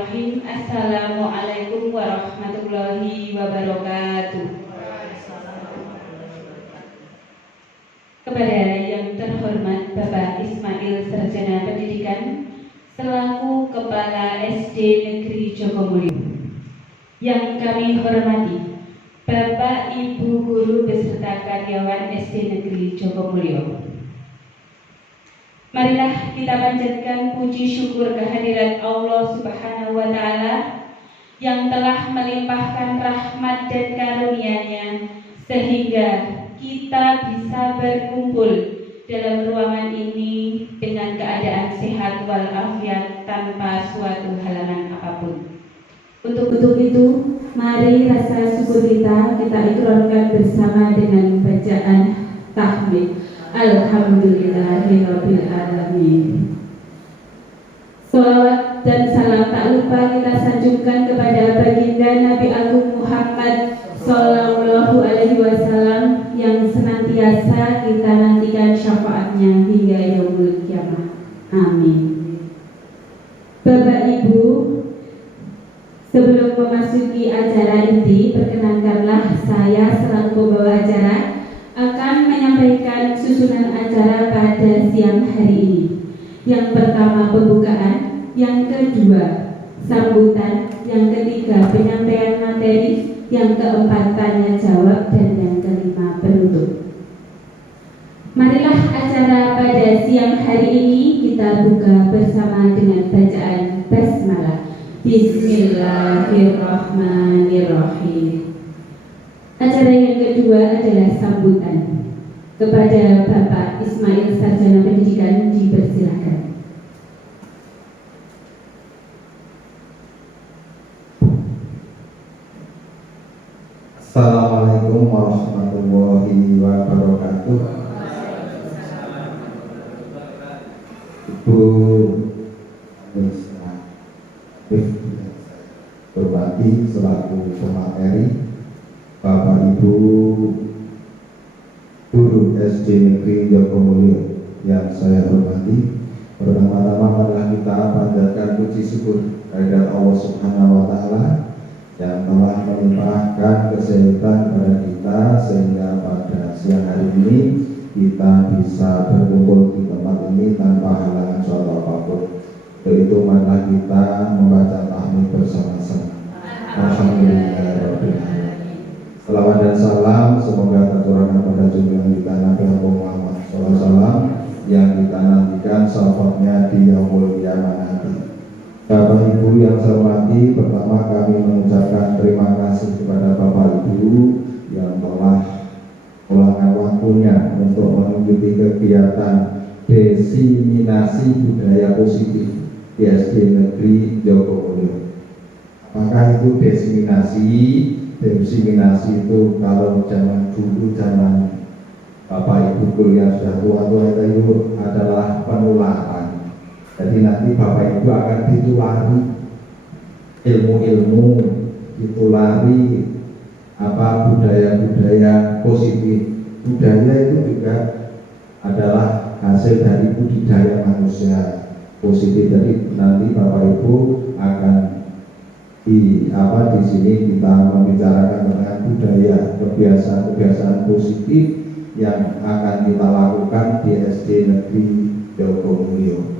Bismillahirrahmanirrahim. Assalamualaikum warahmatullahi wabarakatuh. Kepada yang terhormat Bapak Ismail Sarjana Pendidikan selaku Kepala SD Negeri Jogomulyo, yang kami hormati Bapak Ibu Guru beserta karyawan SD Negeri Jogomulyo. Marilah kita panjatkan puji syukur kehadirat Allah Subhanahu wa Ta'ala yang telah melimpahkan rahmat dan karunia-Nya sehingga kita bisa berkumpul dalam ruangan ini dengan keadaan sehat walafiat tanpa suatu halangan apapun. Untuk itu, mari rasa syukur kita ikrarkan bersama dengan bacaan tahmid. Alhamdulillahirabbil alamin. Shalawat dan salam tak lupa kita sanjungkan kepada baginda Nabi Agung Muhammad Sallallahu Alaihi Wasallam yang senantiasa kita nantikan syafaatnya hingga yaumul kiamah. Amin. Bapak Ibu, sebelum memasuki acara inti, perkenankanlah saya selaku pembawa acara akan menyampaikan susunan acara pada siang hari ini. Yang pertama pembukaan, yang kedua sambutan, yang ketiga penyampaian materi, yang keempat tanya jawab, dan yang kelima penutup. Marilah acara pada siang hari ini kita buka bersama dengan bacaan basmalah. Bismillahirrahmanirrahim. Acara yang kedua adalah sambutan. Kepada Bapak Ismail Sarjana Pendidikan dipersilakan. Assalamualaikum warahmatullahi wabarakatuh. Ibu Berbati selaku pemateri, Bapak Ibu Guru SD Negeri Jogomulyo yang saya hormati, pertama-tama marilah kita panjatkan puji syukur kehadirat Allah Subhanahu wa Ta'ala yang telah melimpahkan kesehatan kepada kita sehingga pada siang hari ini kita bisa berkumpul di tempat ini tanpa halangan suatu apapun. Untuk itu marilah kita membaca tahmid bersama-sama. Alhamdulillahirabbil alamin. Salawat dan salam semoga tercurahkan pada junjungan kita Nabi Muhammad SAW yang kita nantikan syafaatnya di yaumul kiamah nanti. Bapak Ibu yang saya hormati, pertama kami mengucapkan terima kasih kepada Bapak Ibu yang telah meluangkan waktunya untuk mengikuti kegiatan diseminasi budaya positif di SD Negeri Jogomulyo. Apakah itu diseminasi itu kalau zaman dulu, zaman Bapak Ibu guru yang sudah tua-tua itu adalah penularan. Jadi nanti Bapak Ibu akan ditulari ilmu-ilmu, ditulari budaya-budaya positif. Budaya itu juga adalah hasil dari budidaya manusia positif. Jadi nanti Bapak Ibu akan di sini kita membicarakan tentang budaya, kebiasaan positif yang akan kita lakukan di SD Negeri Jogomulyo.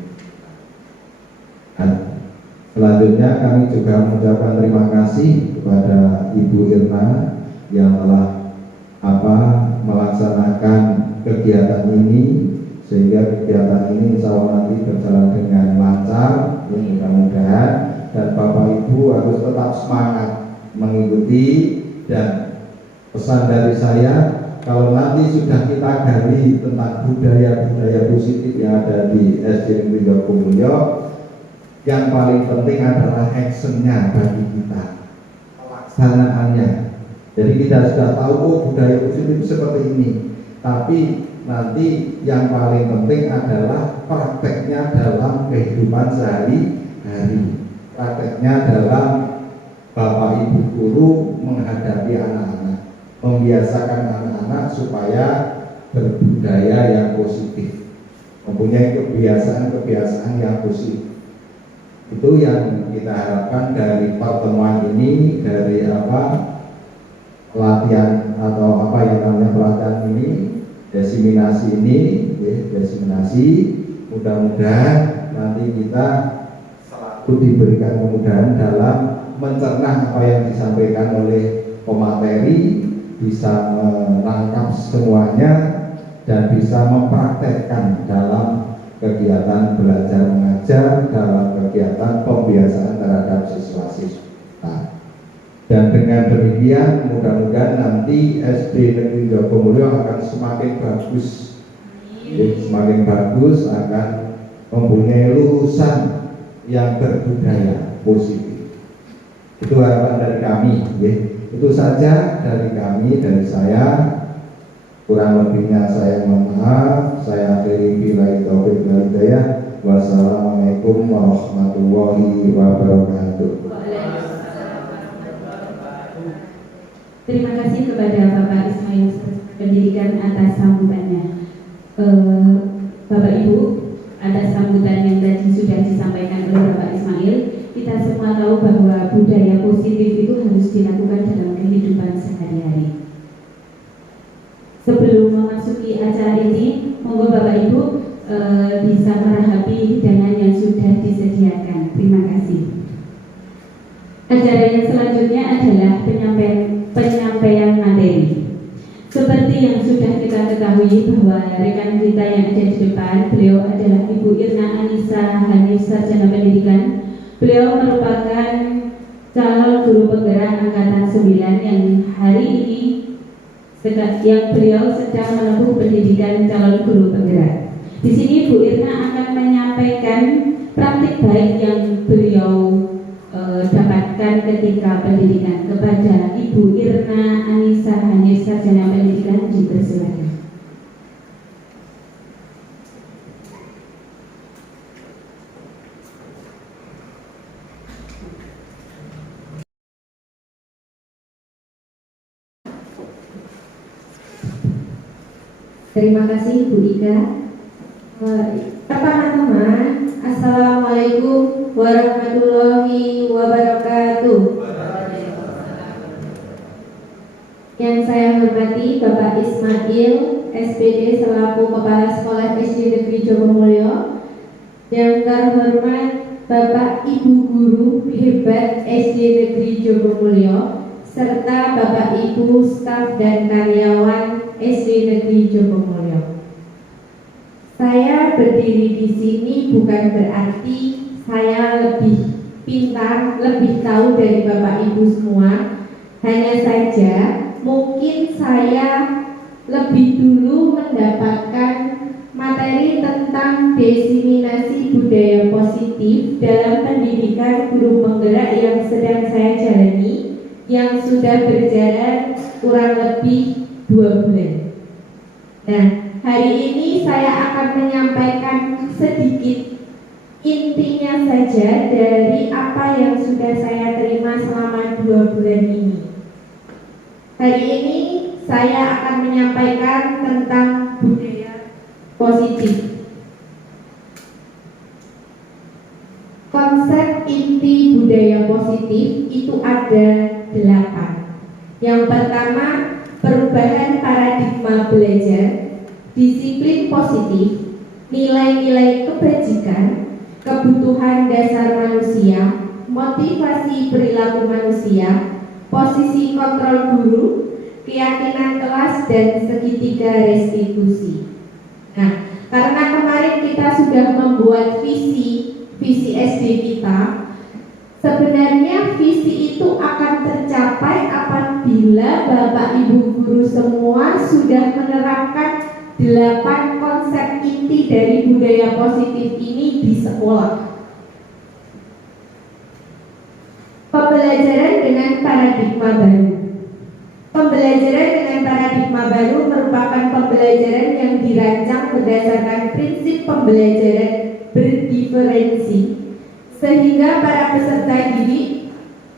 Selanjutnya kami juga mengucapkan terima kasih kepada Ibu Irna yang telah melaksanakan kegiatan ini sehingga kegiatan ini insya Allah nanti berjalan dengan lancar, mudah-mudahan, dan Bapak Ibu harus tetap semangat mengikuti. Dan pesan dari saya, kalau nanti sudah kita gali tentang budaya-budaya positif yang ada di SD Negeri Jogomulyo, yang paling penting adalah actionnya bagi kita, pelaksanaannya. Jadi kita sudah tahu budaya positif seperti ini, tapi nanti yang paling penting adalah prakteknya dalam kehidupan sehari-hari. Prakteknya dalam Bapak Ibu guru menghadapi anak-anak, membiasakan anak-anak supaya berbudaya yang positif, mempunyai kebiasaan-kebiasaan yang positif. Itu yang kita harapkan dari pertemuan ini, dari pelatihan atau apa yang namanya pelatihan ini, desiminasi ini, desiminasi. Mudah-mudahan nanti kita selalu diberikan kemudahan dalam mencerna apa yang disampaikan oleh pemateri, bisa menangkap semuanya dan bisa mempraktekkan dalam kegiatan belajar mengajar, dalam kegiatan pembiasaan terhadap siswa-siswa. Dan dengan demikian mudah-mudahan nanti SD Negeri Jogomulyo akan semakin bagus. Semakin bagus, akan mempunyai lulusan yang berbudaya positif. Itu harapan dari kami. Itu saja dari kami, dari saya. Kurang lebihnya saya mohon maaf. Saya akhiri billahi taufiq wal hidayah. Wassalamualaikum warahmatullahi wabarakatuh. Terima kasih kepada Bapak Ismail Pendidikan atas sambutannya. Bapak Ibu, atas sambutan yang tadi sudah disampaikan oleh Bapak Ismail, kita semua tahu bahwa budaya positif itu harus dilakukan dalam kehidupan sehari-hari. Sebelum memasuki acara ini, monggo Bapak Ibu bisa merahapi hidangan yang sudah disediakan. Terima kasih. Acara yang selanjutnya adalah penyampaian materi. Seperti yang sudah kita ketahui bahwa rekan kita yang ada di depan, beliau adalah Ibu Irna Anissa Hanif, Sarjana Pendidikan. Beliau merupakan calon guru penggerak angkatan 9 yang hari ini beliau sedang menempuh pendidikan calon guru penggerak. Di sini Bu Irna akan menyampaikan praktik baik yang beliau dapatkan ketika pendidikan. Kepada Ibu Irna Anissa Hanif, Sarjana Pendidikan, dipersilakan. Terima kasih Bu Ika. Teman-teman, Assalamualaikum warahmatullahi wabarakatuh. Yang saya hormati Bapak Ismail, SPD selaku Kepala Sekolah SD Negeri Jogomulyo. Yang terhormat Bapak Ibu Guru hebat SD Negeri Jogomulyo, serta Bapak Ibu staf dan karyawan SD Negeri Jogomulyo. Saya berdiri di sini bukan berarti saya lebih pintar, lebih tahu dari Bapak Ibu semua. Hanya saja mungkin saya lebih dulu mendapatkan materi tentang desiminasi budaya positif dalam pendidikan guru penggerak yang sedang saya jalani, yang sudah berjalan kurang lebih 2 bulan. Nah, hari ini saya akan menyampaikan sedikit intinya saja dari apa yang sudah saya terima selama 2 bulan ini. Hari ini saya akan menyampaikan tentang budaya positif. Konsep inti budaya positif itu ada 8. Yang pertama, perubahan paradigma belajar, disiplin positif, nilai-nilai kebajikan, kebutuhan dasar manusia, motivasi perilaku manusia, posisi kontrol guru, keyakinan kelas, dan segitiga restitusi. Nah, karena kemarin kita sudah membuat visi SD kita, sebenarnya visi itu akan tercapai apabila Bapak Ibu guru semua sudah menerapkan 8 konsep inti dari budaya positif ini di sekolah. Pembelajaran dengan paradigma baru. Pembelajaran dengan paradigma baru merupakan pembelajaran yang dirancang berdasarkan prinsip pembelajaran berdiferensi, sehingga para peserta didik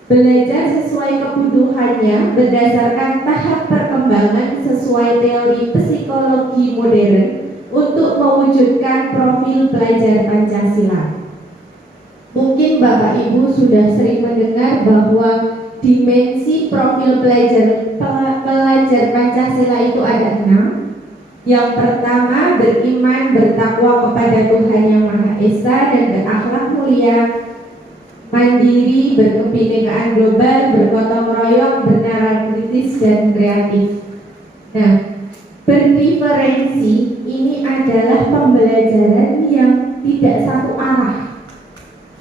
belajar sesuai kebutuhannya berdasarkan tahap perkembangan sesuai teori psikologi modern untuk mewujudkan profil pelajar Pancasila. Mungkin Bapak Ibu sudah sering mendengar bahwa dimensi profil pelajar Pancasila itu ada 6. Yang pertama, beriman bertakwa kepada Tuhan Yang Maha Esa dan berakhlak mulia, mandiri, berkebinekaan global, bergotong royong, bernalar kritis dan kreatif. Nah, berdiferensi ini adalah pembelajaran yang tidak satu arah.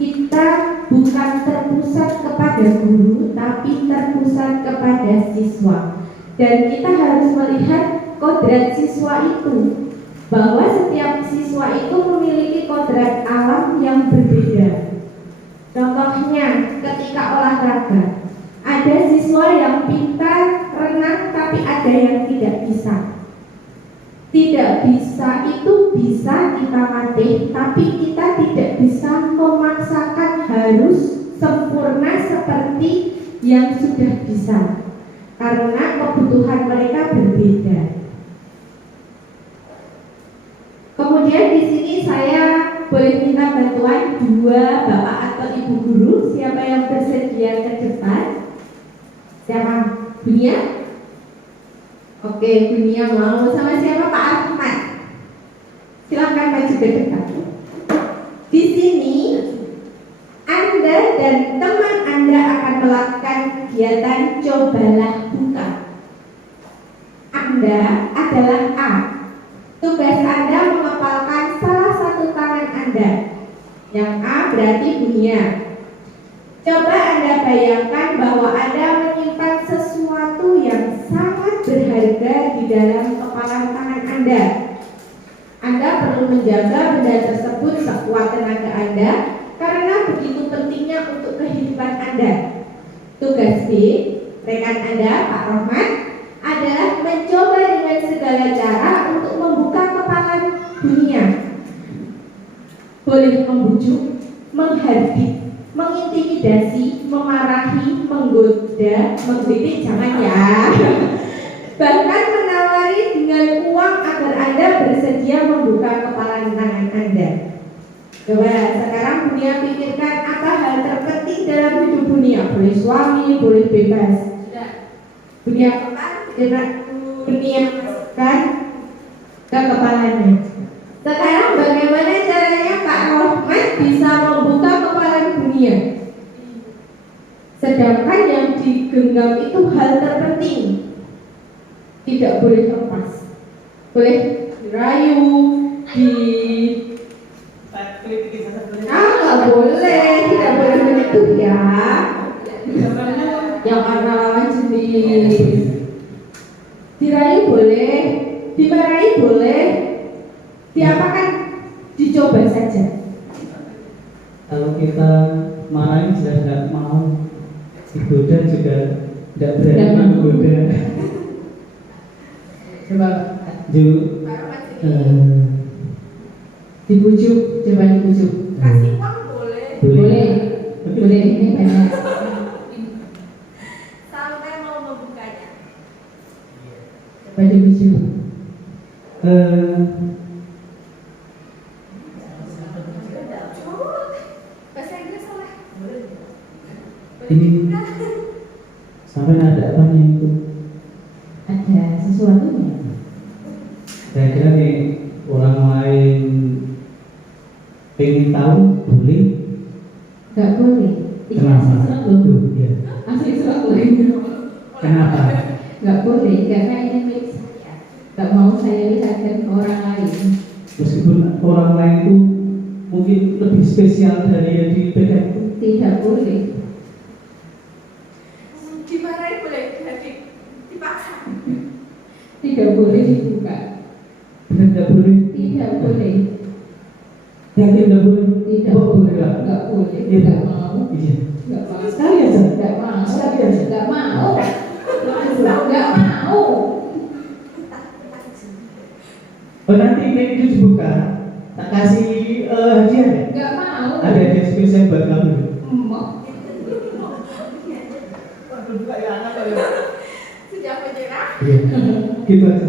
Kita bukan terpusat kepada guru, tapi terpusat kepada siswa. Dan kita harus melihat kodrat siswa itu, bahwa setiap siswa itu memiliki kodrat alam yang berbeda. Contohnya, ketika olahraga, ada siswa yang pintar renang, tapi ada yang tidak bisa. Tidak bisa itu bisa kita latih, tapi kita tidak bisa memaksakan harus sempurna seperti yang sudah bisa, karena kebutuhan mereka berbeda. Kemudian di sini saya boleh minta bantuan 2 bapak atau ibu guru. Siapa yang bersedia ke depan? Siapa? Bunia? Oke, Bunia mau. Sama siapa? Pak Ahmad. Silakan maju ke depan. Di sini Anda dan teman Anda akan melakukan kegiatan cobalah buka. Anda adalah A. Tugas Anda mengepalkan salah satu tangan Anda. Yang A berarti Bunia. Coba Anda bayangkan bahwa Anda menyimpan sesuatu yang sangat berharga di dalam kepalan tangan Anda. Anda perlu menjaga benda tersebut sekuat tenaga Anda, karena begitu pentingnya untuk kehidupan Anda. Tugas B, rekan Anda, Pak Rahmat, adalah mencoba dengan segala cara untuk membuka kepalan Bunia. Boleh membujuk, menghardik, mengintimidasi, memarahi, menggoda, menggelitik, jangan ya. Bahkan menawari dengan uang agar Anda bersedia membuka kepalan tangan Anda. Coba sekarang Bunia pikirkan apa hal terpenting dalam hidup Bunia. Boleh suami, boleh bebas. Bunia masukkan ke kepalanya. Sekarang bagaimana caranya Pak Rohman bisa membuka kepala Bunia? Sedangkan yang digenggam itu hal terpenting, tidak boleh lepas. Boleh dirayu, nggak boleh, tidak boleh menyentuh ya. Yang karena lawan jenis. Dirayu boleh, dimarahi boleh, diapakan dicoba saja. Kalau kita marahin sudah tidak mau, digoda juga tidak berani menggoda. Coba dibujuk, coba dibujuk. Kasih uang boleh. Boleh ini banyak. Sampai mau membukanya. Coba dibujuk. Ini sampai ada apanya itu? Ada sesuatunya. Saya kira nih orang lain pengen tahu boleh? Gak boleh. Kenapa? Ya. Asli surat boleh. Kenapa? Gak boleh karena ini milik saya. Gak mau saya lihatkan ke orang lain. Meskipun orang lain itu mungkin lebih spesial dari yang dipegang itu. Tidak boleh. Dimarahin boleh, dipaksa. Tidak boleh dibuka. Benar tidak boleh? Tidak boleh. Yakin tidak boleh? Tidak Oh, boleh lah. Gak boleh. Iya. Gak mau. Iya. Gak mau. Sekali aja. Gak mau. Sekali aja. Gak mau. Gak mau. Oh, nanti itu dibuka, tak kasih hadiah ya? Gak mau. Ada hadiah spesial buat kamu. Mau. Sejak menyerah. Iya. Gitu aja.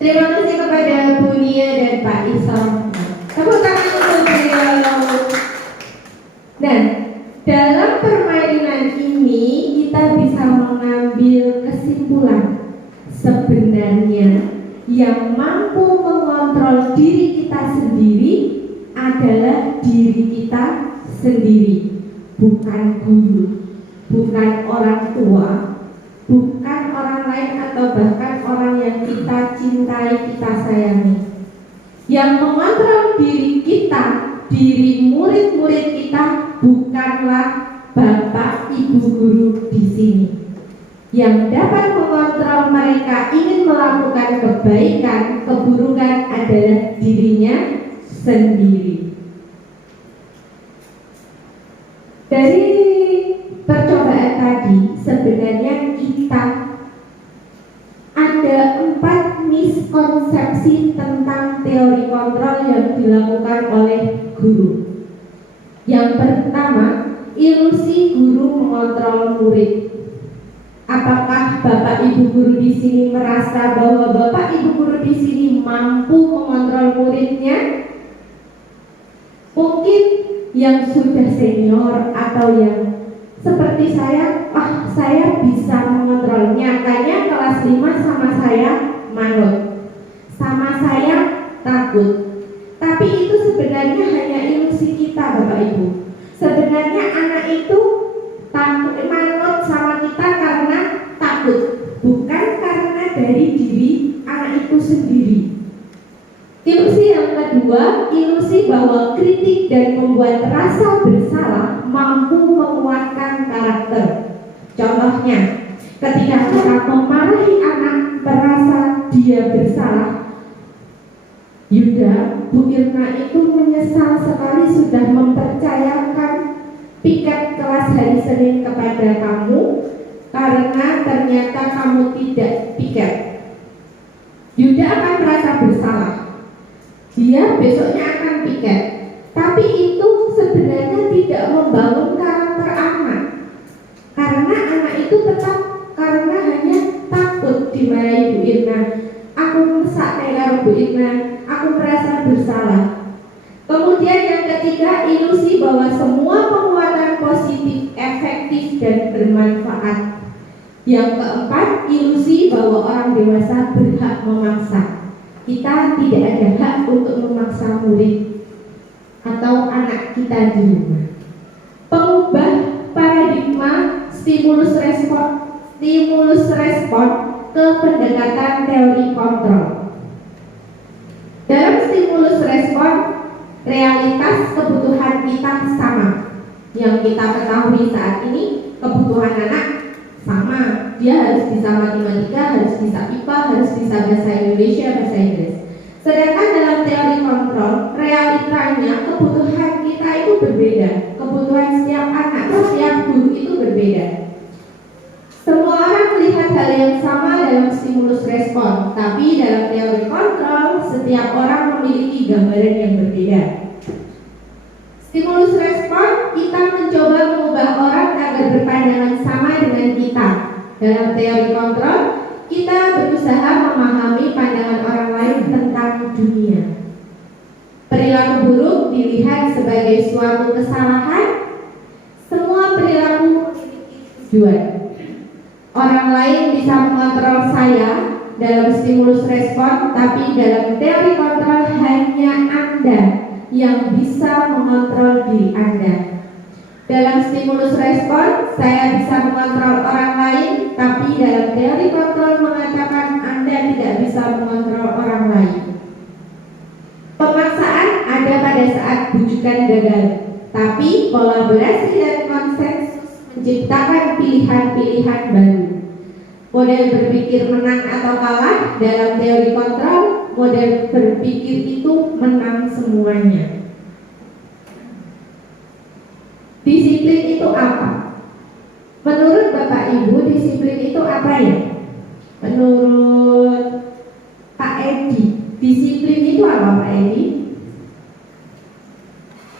Terima kasih kepada Bu Nia dan Pak Isam. Tepuk tangan untuk beliau. kesimpulan, sebenarnya yang mampu mengontrol diri kita sendiri adalah diri kita sendiri, bukan guru, bukan orang tua, bukan orang lain atau bahkan orang yang kita cintai, kita sayangi. Yang mengontrol diri kita, diri murid-murid kita, bukanlah bapak ibu guru di sini. Yang dapat mengontrol mereka ingin melakukan kebaikan, keburukan adalah dirinya sendiri. Dari percobaan tadi, sebenarnya kita ada 4 miskonsepsi tentang teori kontrol yang dilakukan oleh guru. Yang pertama, ilusi guru mengontrol murid. Apakah Bapak Ibu guru di sini merasa bahwa Bapak Ibu guru di sini mampu mengontrol muridnya? Mungkin yang sudah senior atau yang seperti saya, saya bisa mengontrol. Nyatanya kelas 5 sama saya manut, sama saya takut. Tapi itu sebenarnya hanya ilusi kita, Bapak Ibu. Sebenarnya anak itu takut manut sama kita karena takut, bukan karena dari diri anak itu sendiri. Ilusi yang kedua, ilusi bahwa kritik dan membuat rasa bersalah mampu menguatkan karakter. Contohnya, ketika kita memarahi anak merasa dia bersalah, Yuda, Bu Irna itu menyesal sekali sudah mempercayakan piket kelas hari Senin kepada kamu karena ternyata kamu tidak piket. Yuda akan merasa bersalah. Dia besoknya akan piket. Tapi itu sebenarnya tidak membangun karakter anak. Karena anak itu tetap karena hanya takut dimarahi Bu Irna. Aku mesak karo Bu Irna, aku merasa bersalah. Kemudian yang ketiga, ilusi bahwa semua penguatan positif, efektif dan bermanfaat. Yang keempat, ilusi bahwa orang dewasa berhak memaksa. Kita tidak ada hak untuk memaksa murid atau anak kita di rumah. Pengubah paradigma stimulus respon ke pendekatan teori kontrol. Dalam stimulus respon, realitas kebutuhan kita sama. Yang kita ketahui saat ini, kebutuhan anak sama. Dia harus bisa matematika, harus bisa IPA, harus bisa bahasa Indonesia, bahasa Inggris. Sedangkan dalam teori kontrol, realitanya kebutuhan kita itu berbeda. Kebutuhan setiap anak, setiap guru itu berbeda. Semua orang melihat hal yang sama dalam stimulus respon, tapi dalam teori kontrol, setiap orang memiliki gambaran yang berbeda. Stimulus respon, kita mencoba mengubah orang agar berpandangan sama dengan kita. Dalam teori kontrol, kita berusaha memahami pandangan orang lain tentang dunia. Perilaku buruk dilihat sebagai suatu kesalahan. Semua perilaku memiliki tujuan. Orang lain bisa mengontrol saya dalam stimulus respon, tapi dalam teori kontrol hanya Anda yang bisa mengontrol diri Anda. Dalam stimulus respon, saya bisa mengontrol orang lain, tapi dalam teori kontrol mengatakan Anda tidak bisa mengontrol orang lain. Pemaksaan ada pada saat bujukan gagal, tapi kolaborasi dan konsensus menciptakan pilihan-pilihan baru. Model berpikir menang atau kalah dalam teori kontrol, model berpikir itu menang semuanya. Disiplin itu apa? Menurut Bapak Ibu, disiplin itu apa ya? Menurut Pak Edi, disiplin itu apa Pak Edi?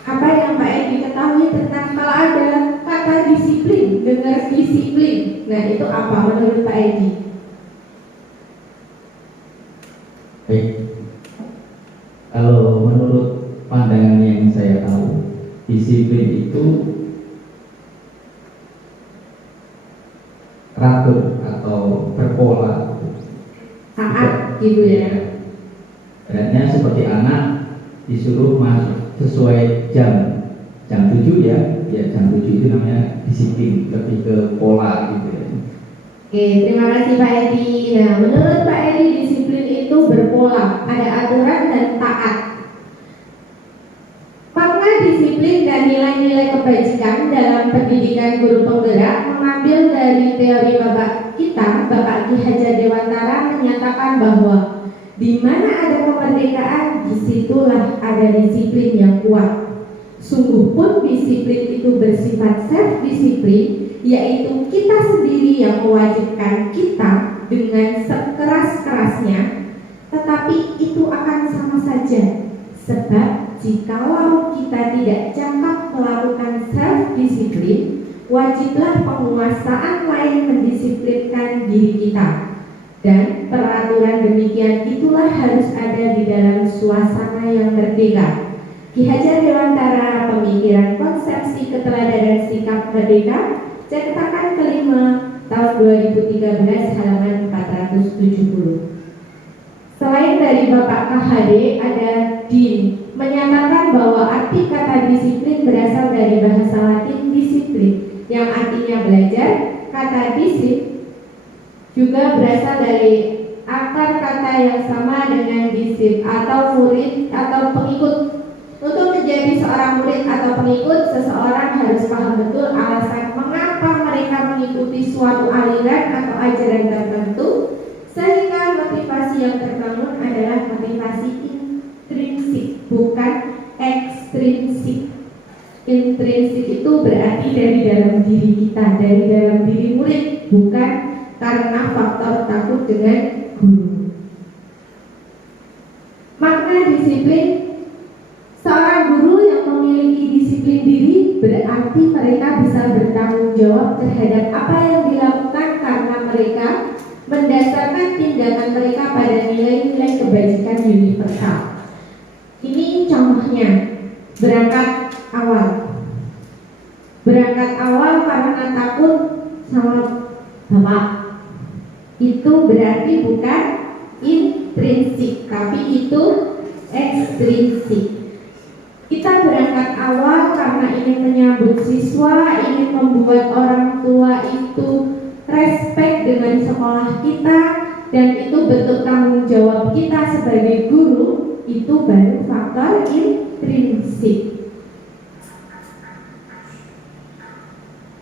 Apa yang Pak Edi ketahui tentang kalau ada kata disiplin, dengar disiplin, nah itu apa menurut Pak Edi? Baik, kalau menurut pandangan yang saya tahu, disiplin itu ragam atau berpola. Taat gitu ya. Beratnya seperti anak disuruh masuk sesuai jam 7 ya, jam 7 itu namanya disiplin, lebih ke pola gitu ya. Oke, terima kasih Pak Edi. Nah, menurut Pak Edi disiplin itu berpola, ada aturan dan taat. Makna disiplin dan nilai-nilai kebajikan dalam pendidikan guru penggerak mengambil dari teori Bapak kita, Bapak Ki Hajar Dewantara, menyatakan bahwa di mana ada kemerdekaan, disitulah ada disiplin yang kuat. Sungguh pun disiplin itu bersifat self-disiplin, yaitu kita sendiri yang mewajibkan kita dengan sekeras-kerasnya, tetapi itu akan sama saja. Sebab jikalau kita tidak cakap melakukan self-disiplin, wajiblah penguasaan lain mendisiplinkan diri kita. Dan peraturan demikian itulah harus ada di dalam suasana yang merdeka. Ki Hajar Dewantara, Pemikiran Konsepsi Keteladanan Sikap Merdeka, cetakan kelima tahun 2013 halaman 470. Selain dari Bapak KHD, ada Din menyatakan bahwa arti kata disiplin berasal dari bahasa Latin disiplin, yang artinya belajar. Kata disiplin juga berasal dari akar kata yang sama dengan disip atau murid atau pengikut. Untuk menjadi seorang murid atau pengikut, seseorang harus paham betul alasan mengapa mereka mengikuti suatu aliran atau ajaran tertentu, sehingga motivasi yang terbangun adalah motivasi intrinsik, bukan ekstrinsik. Intrinsik itu berarti dari dalam diri kita, dari dalam diri murid, bukan karena faktor takut dengan guru. Makna disiplin: seorang guru yang memiliki disiplin diri berarti mereka bisa bertanggung jawab terhadap apa yang dilakukan karena mereka mendasarkan tindakan mereka pada nilai-nilai kebajikan universal. Ini contohnya, berangkat awal karena takut sama bapak. Itu berarti bukan intrinsik, tapi itu ekstrinsik. Kita berangkat awal karena ingin menyambut siswa, ingin membuat orang tua itu respect dengan sekolah kita, dan itu bentuk tanggung jawab kita sebagai guru. Itu baru faktor intrinsik.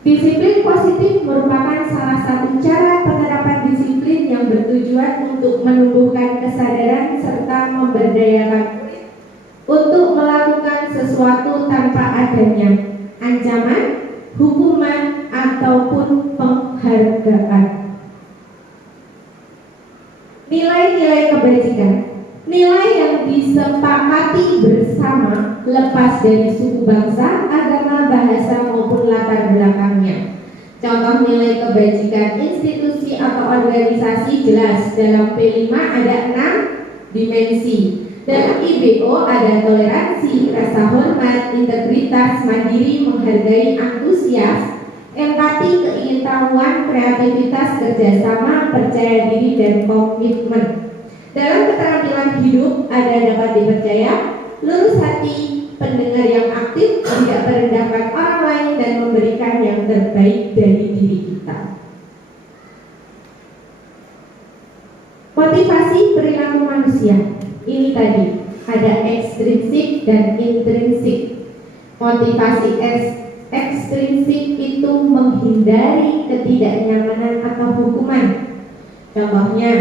Disiplin positif merupakan salah satu cara penerapan disiplin yang bertujuan untuk menumbuhkan kesadaran serta memberdayakan untuk melakukan sesuatu tanpa adanya ancaman, hukuman, ataupun penghargaan. Nilai-nilai kebajikan, nilai yang disepakati bersama lepas dari suku bangsa, agama, bahasa maupun latar belakangnya. Contoh nilai kebajikan institusi atau organisasi jelas. Dalam P5 ada 6 dimensi. Dalam IBO ada toleransi, rasa hormat, integritas, mandiri, menghargai, antusias, empati, keingintahuan, kreativitas, kerjasama, percaya diri, dan komitmen. Dalam keterampilan hidup ada dapat dipercaya, lurus hati, pendengar yang aktif, tidak merendahkan orang lain, dan memberikan yang terbaik dari diri kita. Motivasi perilaku manusia. Ini tadi ada ekstrinsik dan intrinsik. Motivasi ekstrinsik itu menghindari ketidaknyamanan atau hukuman. Contohnya,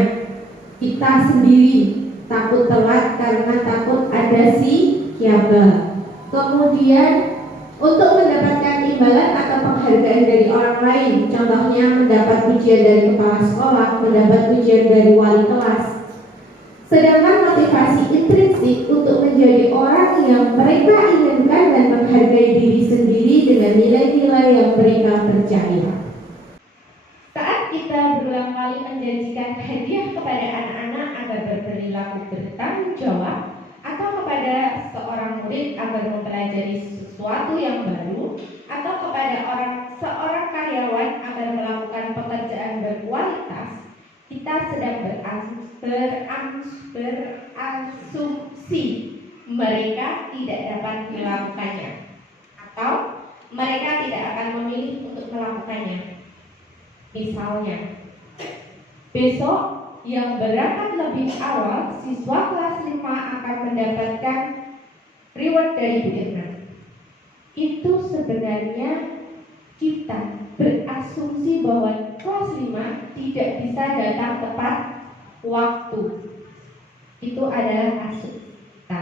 kita sendiri takut telat karena takut ada si kiaba. Kemudian untuk mendapatkan imbalan atau penghargaan dari orang lain, contohnya mendapat pujian dari kepala sekolah, mendapat pujian dari wali kelas. Sedangkan motivasi intrinsik untuk menjadi orang yang mereka inginkan dan menghargai diri sendiri dengan nilai-nilai yang mereka percaya. Saat kita berulang kali menjanjikan hadiah kepada anak-anak agar berperilaku bertanggung jawab, atau kepada seorang murid agar mempelajari sesuatu yang baru, atau kepada seorang karyawan agar melakukan mendapatkan pekerjaan berkualitas, kita sedang berasumsi mereka tidak dapat melakukannya, atau mereka tidak akan memilih untuk melakukannya. Misalnya, besok yang berangkat lebih awal, siswa kelas 5 akan mendapatkan reward dari Bu Irna. Itu sebenarnya kita berasumsi bahwa kelas 5 tidak bisa datang tepat waktu. Itu adalah asumsi kita.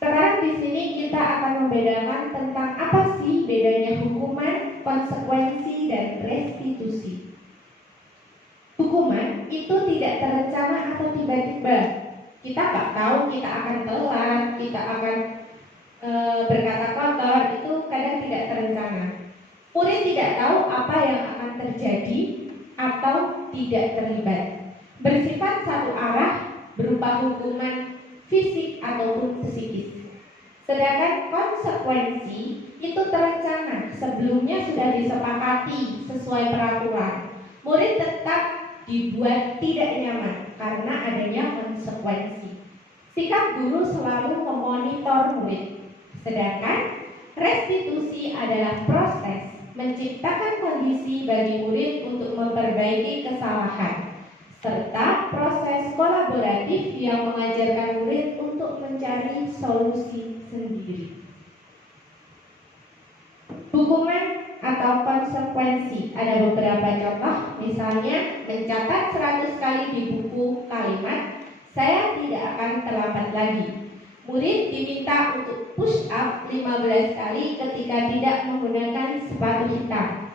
Sekarang di sini kita akan membedakan tentang apa sih bedanya hukuman, konsekuensi, dan restitusi. Hukuman itu tidak terencana atau tiba-tiba. Kita nggak tahu kita akan telat, kita akan berkata kotor, itu kadang tidak terencana. Murid tidak tahu apa yang akan terjadi atau tidak terlibat. Bersifat satu arah berupa hukuman fisik ataupun psikis. Sedangkan konsekuensi itu terencana, sebelumnya sudah disepakati sesuai peraturan. Murid tetap dibuat tidak nyaman karena adanya konsekuensi. Sikap guru selalu memonitor murid. Sedangkan restitusi adalah proses menciptakan kondisi bagi murid untuk memperbaiki kesalahan, serta proses kolaboratif yang mengajarkan murid untuk mencari solusi sendiri. Hukuman atau konsekuensi, ada beberapa contoh, misalnya mencatat 100 kali di buku kalimat "saya tidak akan terlambat lagi". Murid diminta untuk push up 15 kali ketika tidak menggunakan sepatu hitam.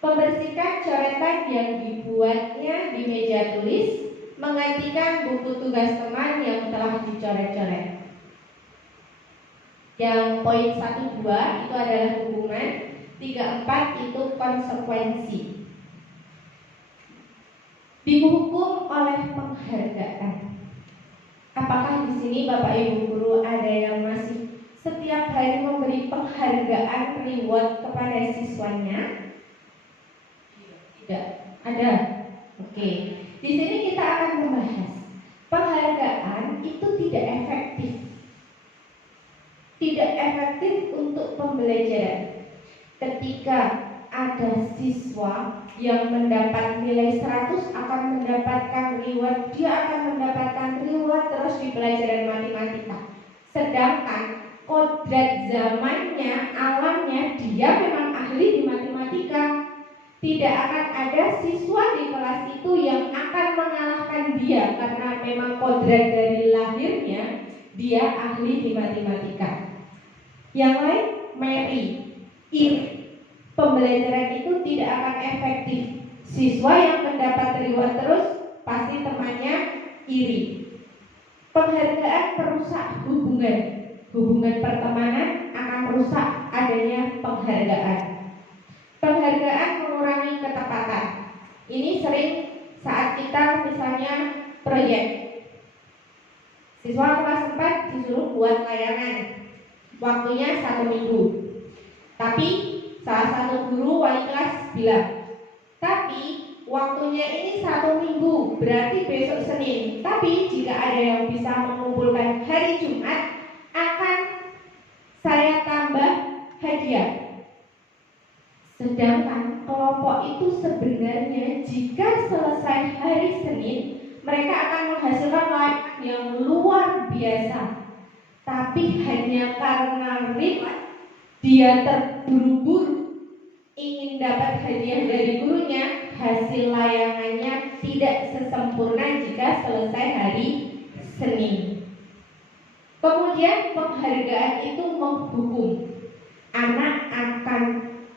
Membersihkan coretan yang dibuatnya di meja tulis, menggantikan buku tugas teman yang telah dicoret-coret. Yang poin 1, 2 itu adalah hukuman, 3, 4 itu konsekuensi. Dihukum oleh penghargaan. Apakah di sini Bapak Ibu guru ada yang masih setiap hari memberi penghargaan reward kepada siswanya? Tidak ada. Oke. Di sini kita akan membahas penghargaan itu tidak efektif. Tidak efektif untuk pembelajaran. Ketika ada siswa yang mendapat nilai 100 akan mendapatkan reward, dia akan mendapatkan reward terus di pelajaran matematika. Sedangkan kodrat zamannya, alamnya, dia memang ahli di matematika. Tidak akan ada siswa di kelas itu yang akan mengalahkan dia karena memang kodrat dari lahirnya dia ahli di matematika. Yang lain, Mary, iri. Pembelajaran itu tidak akan efektif. Siswa yang mendapat reward terus pasti temannya iri. Penghargaan merusak hubungan. Hubungan pertemanan akan merusak adanya penghargaan. Penghargaan mengurangi ketepatan. Ini sering saat kita misalnya proyek. Siswa kelas 4 disuruh buat layangan. Waktunya 1 minggu. Tapi salah satu guru wali kelas bilang, tapi waktunya ini 1 minggu, berarti besok Senin. Tapi jika ada yang bisa mengumpulkan hari Jumat, akan saya tambah hadiah. Sedangkan kelompok itu sebenarnya jika selesai hari Senin, mereka akan menghasilkan layangan yang luar biasa. Tapi hanya karena reward, dia terburu-buru ingin dapat hadiah dari gurunya, hasil layangannya tidak sesempurna jika selesai hari Senin. Kemudian penghargaan itu menghukum. Anak akan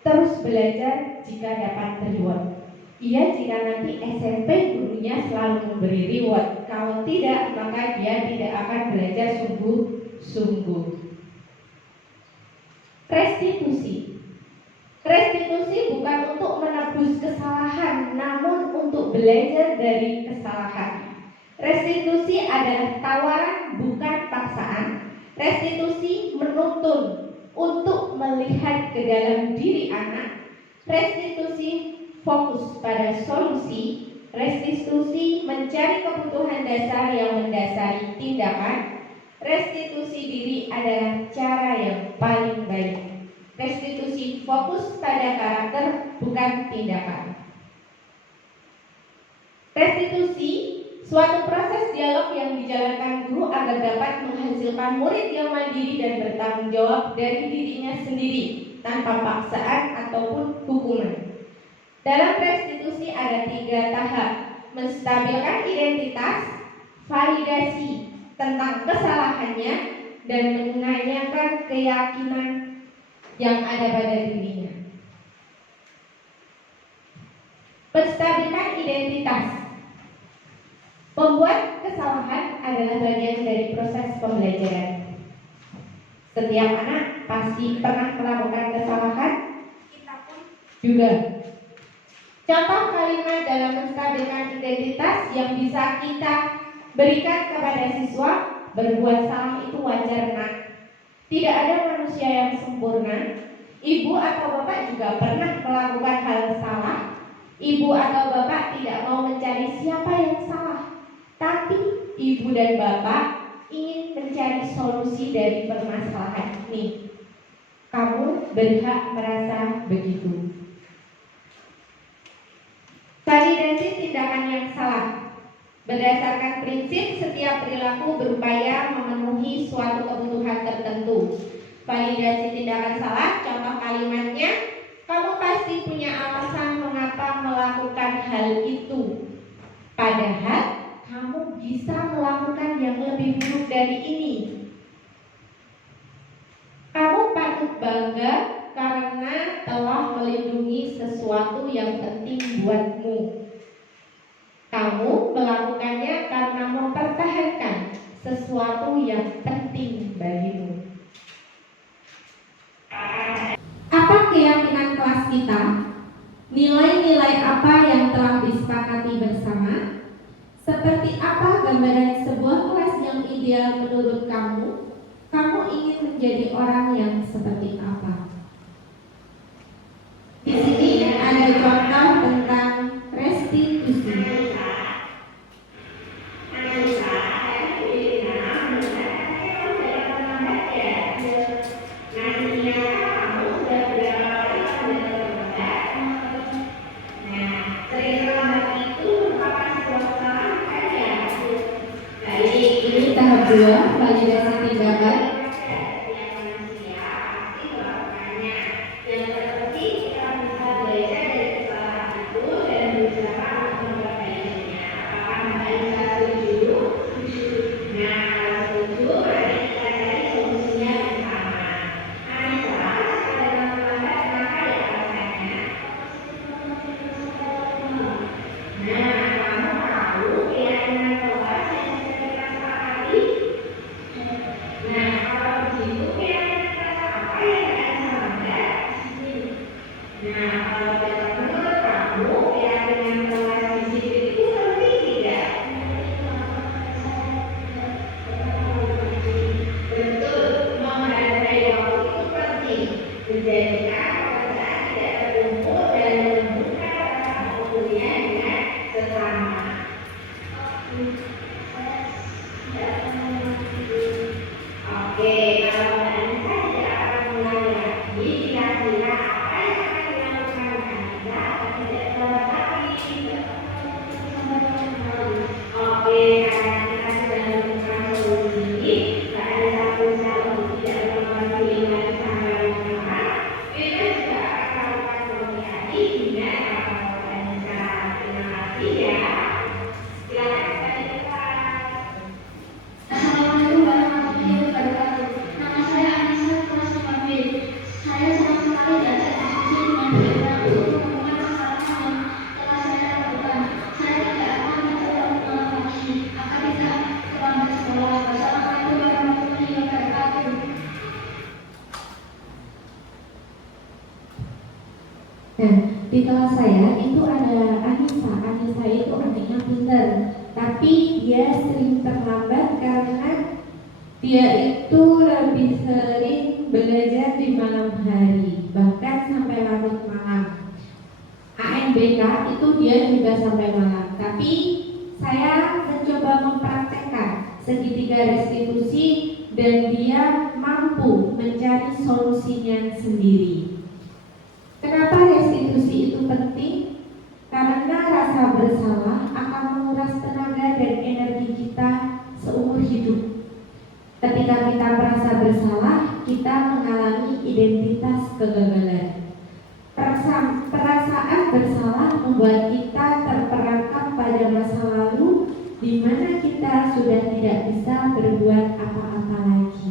terus belajar jika dapat reward. Ia jika nanti SMP gurunya selalu memberi reward. Kalau tidak, maka dia tidak akan belajar sungguh-sungguh. Restitusi. Restitusi bukan untuk menebus kesalahan, namun untuk belajar dari kesalahan. Restitusi adalah tawaran, bukan paksaan. Restitusi menuntun untuk melihat ke dalam diri anak Restitusi fokus pada solusi. Restitusi mencari kebutuhan dasar yang mendasari tindakan. Restitusi diri adalah cara yang paling baik. Restitusi fokus pada karakter, bukan tindakan. Restitusi suatu proses dialog yang dijalankan guru agar dapat menghasilkan murid yang mandiri dan bertanggung jawab dari dirinya sendiri tanpa paksaan ataupun hukuman. Dalam restitusi ada 3 tahap: menstabilkan identitas, validasi tentang kesalahannya, dan menanyakan keyakinan yang ada pada dirinya. Menstabilkan identitas. Membuat kesalahan adalah bagian dari proses pembelajaran. Setiap anak pasti pernah melakukan kesalahan, kita pun juga. Contoh kalimat dalam menstabilkan identitas yang bisa kita berikan kepada siswa: berbuat salah itu wajar, nak. Tidak ada manusia yang sempurna. Ibu atau bapak juga pernah melakukan hal salah. Ibu atau bapak tidak mau mencari siapa yang salah, tapi ibu dan bapak ingin mencari solusi dari permasalahan ini. Kamu berhak merasa begitu. Validasi tindakan yang salah. Berdasarkan prinsip setiap perilaku berupaya memenuhi suatu kebutuhan tertentu. Validasi tindakan salah, contoh kalimatnya: kamu pasti punya alasan mengapa melakukan hal itu, padahal kamu bisa melakukan yang lebih buruk dari ini. Kamu patut bangga karena telah melindungi sesuatu yang penting buatmu. Kamu melakukannya karena mempertahankan sesuatu yang penting bagimu. Apa keyakinan kelas kita? Nilai-nilai apa yang telah disepakati bersama? Seperti apa gambaran sebuah kelas yang ideal menurut kamu? Kamu ingin menjadi orang yang seperti apa? Di sini ada contoh tentang restitusi. Ini tahap 2, validasi tindakan. Nah, di kelas saya itu ada Anissa. Anissa itu anaknya pintar, tapi dia sering terlambat karena dia itu lebih sering belajar di malam hari, bahkan sampai larut malam. itu dia juga sampai malam. Tapi saya mencoba mempraktekkan segitiga restitusi dan dia mampu mencari solusinya sendiri. Kenapa restitusi itu penting? Karena rasa bersalah akan menguras tenaga dan energi kita seumur hidup. Ketika kita merasa bersalah, kita mengalami identitas kegagalan. Perasaan bersalah membuat kita terperangkap pada masa lalu di mana kita sudah tidak bisa berbuat apa-apa lagi.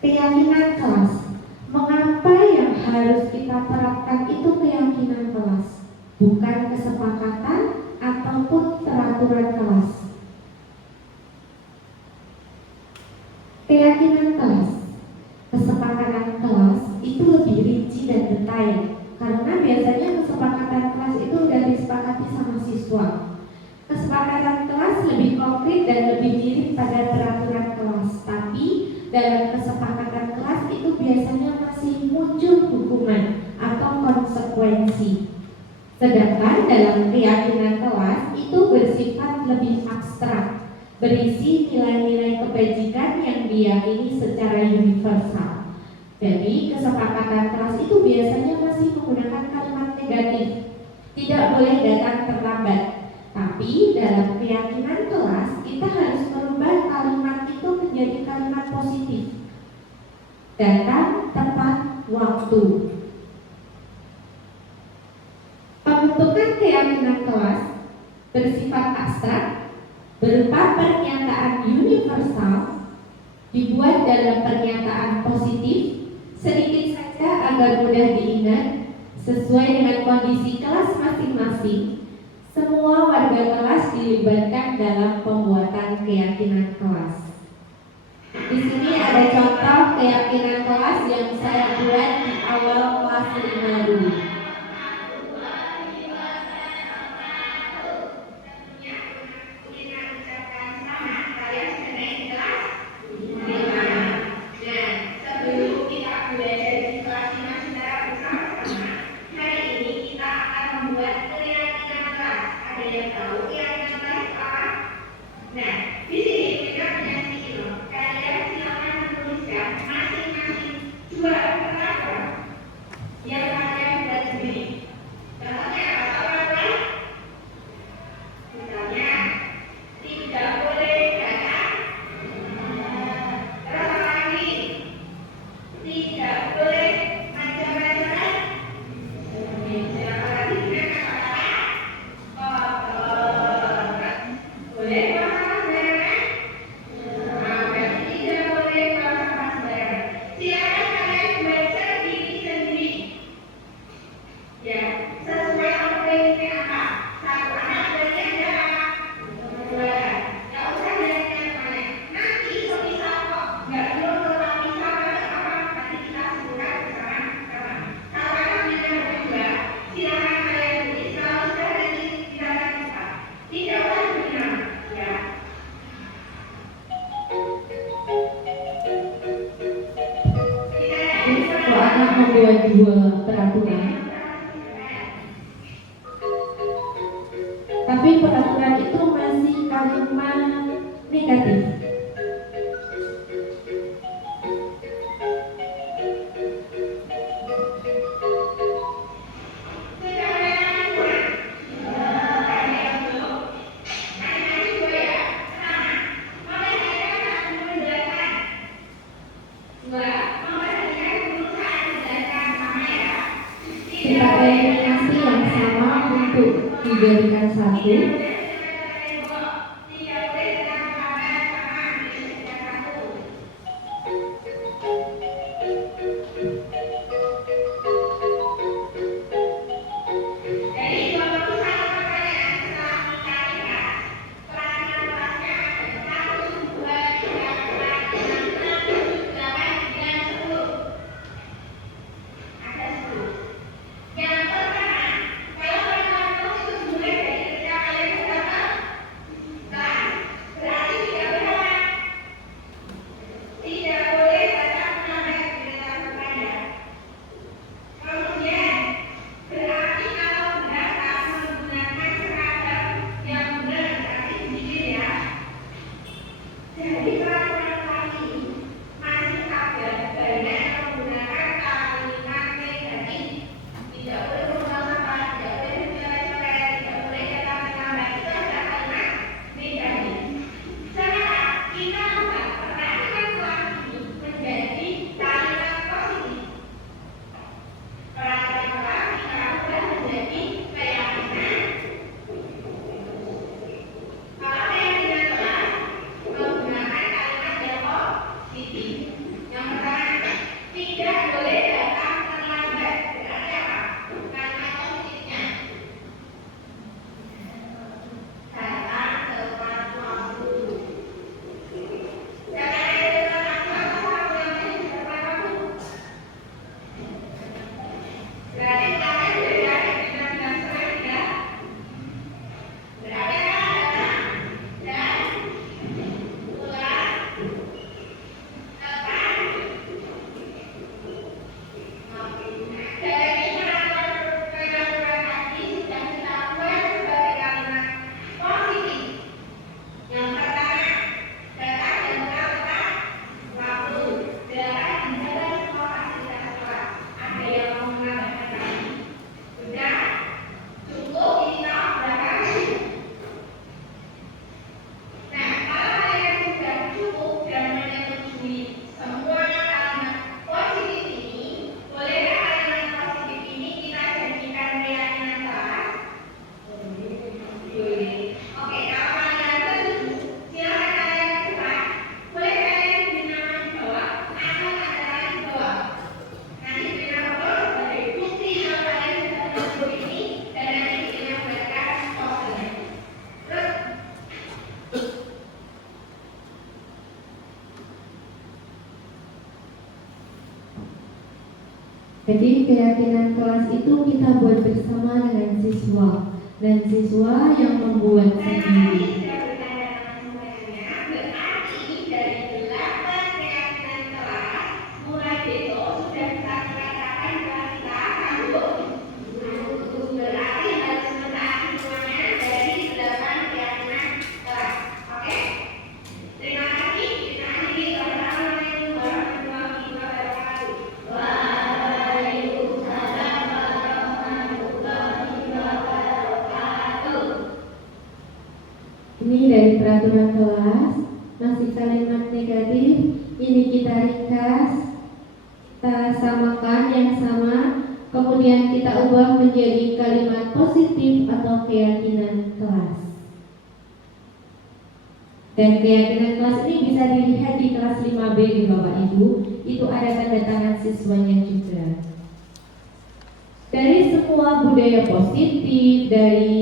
Keyakinan kelas. Mengapa yang harus kita terapkan itu keyakinan kelas, bukan kesepakatan ataupun peraturan kelas? Keyakinan kelas, kesepakatan kelas itu lebih rinci dan detail, karena biasanya kesepakatan kelas itu sudah disepakati sama siswa. Kesepakatan kelas lebih konkret dan lebih mirip pada peraturan kelas, tapi dalam kesepakatan kelas itu biasanya masih muncul hukuman atau konsekuensi. Sedangkan dalam keyakinan kelas itu bersifat lebih abstrak, berisi nilai-nilai kebajikan yang diyakini secara universal. Jadi kesepakatan kelas itu biasanya masih menggunakan kalimat negatif, tidak boleh datang terlambat. Tapi dalam keyakinan kelas kita harus merubah kalimat itu menjadi kalimat positif. Datang tepat waktu. Pembentukan keyakinan kelas bersifat abstrak berupa pernyataan universal, dibuat dalam pernyataan positif, sedikit saja agar mudah diingat, sesuai dengan kondisi kelas masing-masing. Semua warga kelas dilibatkan dalam pembuatan keyakinan kelas. Di sini ada contoh keyakinan kelas yang saya buat di awal kelas 5 dulu. Membuat dua peraturan, tapi peraturan itu masih kalimat negatif. Eliminasi yang sama untuk dijadikan satu. Yang pertama, kalau Jadi keyakinan, kalau keyakinan kelas menggunakan kalimat yang positif. Yang pertama, tidak boleh datang terlambat. Berarti apa? Kalimat positifnya datang tepat waktu. Jangan ada tepat waktu yang tepat waktu. Berarti kalian beda dengan dasar ya. Berarti kan datang dan pulang tepat. Dari peraturan tadi sudah kita buat sebagai kalimat positif. Yang pertama, datang dan pulang tepat waktu. Datang di dalam semua fasilitas sekolah. Ada yang mau menambahkan lagi? Sudah cukup kita berapa? Nah, kalau kalian sudah cukup dan menyetujui semua kalimat positif ini, bolehkah kalimat positif ini kita jadikan keyakinan kelas? Boleh. Oke, kalau kalian setuju, silakan kalian buka. Boleh kalian beri nama di bawah atau ada lagi di bawah. Nanti beri nama bawah sebagai bukti kalau kalian sudah setuju ini dan nanti kita buatkan posternya. Terus Jadi keyakinan kelas itu kita buat bersama dengan siswa dan siswa yang membuat saya sendiri. tadi sudah bertanya dengan semuanya. Berarti dari 8 keyakinan kelas, mulai besok sudah bisa dikatakan kelas kita sanggup. Berarti harus mentaati semuanya dari 8 keyakinan kelas. Oke? Terima kasih. Kita akhiri. Wassalamualaikum warahmatullahi wabarakatuh. Waalaikumsalam warahmatullahi wabarakatuh. Ini dari peraturan kelas, masih kalimat negatif, ini kita ringkas, kita samakan yang sama, kemudian kita ubah menjadi kalimat positif atau keyakinan kelas. Dan keyakinan kelas ini bisa dilihat di kelas 5B di Bapak Ibu, itu ada tanda tangan siswanya juga. Dari semua budaya positif, dari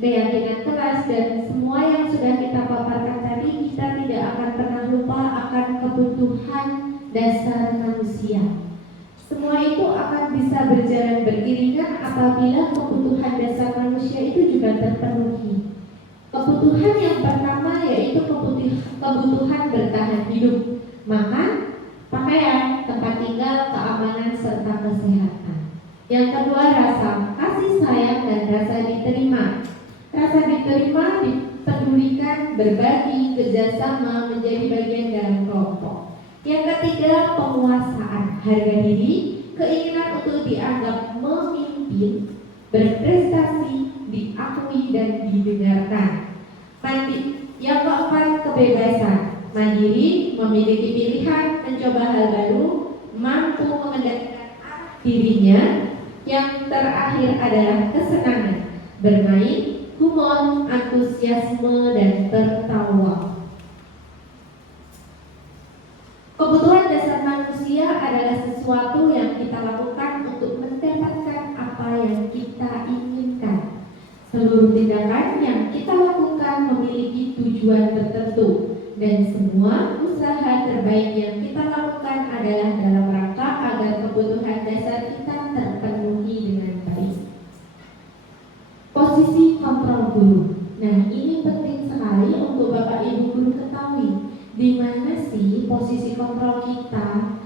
keyakinan kelas dan semua yang sudah kita paparkan tadi, kita tidak akan pernah lupa akan kebutuhan dasar manusia. Semua itu akan bisa berjalan beriringan apabila kebutuhan dasar manusia itu juga terpenuhi. Kebutuhan yang pertama yaitu kebutuhan bertahan hidup, makan, pakaian, tempat tinggal, keamanan, serta kesehatan. Yang kedua, rasa kasih sayang dan rasa diterima. Rasa diterima, dipedulikan, berbagi, kerjasama, menjadi bagian dalam kelompok. Yang ketiga, penguasaan, harga diri, keinginan untuk dianggap memimpin, berprestasi, diakui dan didengarkan. Yang keempat, kebebasan, mandiri, memiliki pilihan, mencoba hal baru, mampu mengendalikan dirinya. Yang terakhir adalah kesenangan, bermain, humor, antusiasme, dan tertawa. Kebutuhan dasar manusia adalah sesuatu yang kita lakukan untuk mendapatkan apa yang kita inginkan. Seluruh tindakan yang kita lakukan memiliki tujuan tertentu, dan semua usaha terbaik yang kita lakukan adalah dalam rangka agar kebutuhan dasar kita terpenuhi dengan baik. Posisi kontrol guru. Nah, ini penting sekali untuk Bapak Ibu guru ketahui. Di mana sih posisi kontrol kita?